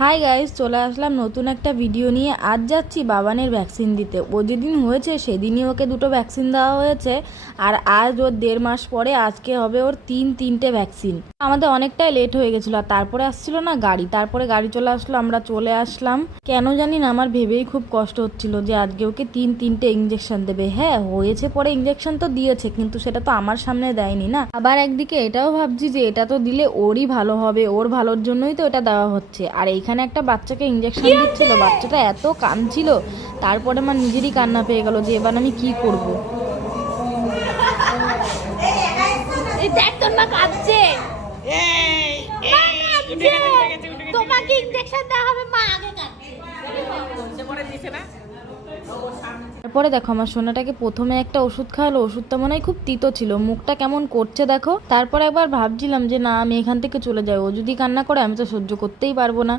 Hi guys, চলে আসলাম নতুন একটা ভিডিও নিয়ে। আজ যাচ্ছি বাবানের ভ্যাকসিন দিতে। ও যেদিন হয়েছে সেদিনই ওকে দুটো ভ্যাকসিন দেওয়া হয়েছে, আর আজ ওর 1.5 মাস পরে আজকে হবে ওর তিনটে ভ্যাকসিন। আমাদের অনেকটাই লেট হয়ে গেছিলো, আর তারপরে আসছিল না গাড়ি, তারপরে গাড়ি চলে আসলো, আমরা চলে আসলাম। কেন জানি না আমার ভেবেই খুব কষ্ট হচ্ছিল যে আজকে ওকে তিনটে ইঞ্জেকশন দেবে। হ্যাঁ হয়েছে, পরে ইঞ্জেকশন তো দিয়েছে, কিন্তু সেটা তো আমার সামনে দেয়নি না। আবার একদিকে এটাও ভাবছি যে এটা তো দিলে ওরই ভালো হবে, ওর ভালোর জন্যই তো এটা দেওয়া হচ্ছে। আর এইখানে একটা বাচ্চাকে ইঞ্জেকশন দিচ্ছিল, বাচ্চাটা এত কাঁদছিল, তারপরে আমার নিজেরই কান্না পেয়ে গেল যে এবার আমি কি করব। দেখ তোর মা কাঁদছে, তোমাকে ইনজেকশন দেওয়া হবে, মা আগে কাঁদছে। তারপরে দেখো আমার সোনাটাকে প্রথমে একটা ওষুধ খাওয়ালো, ওষুধটা মনে হয় খুব তিতো ছিল, মুখটা কেমন করছে দেখো। তারপরে একবার ভাবছিলাম যে না আমি এখান থেকে চলে যাই, ও যদি কান্না করে আমি তো সহ্য করতেই পারবো না।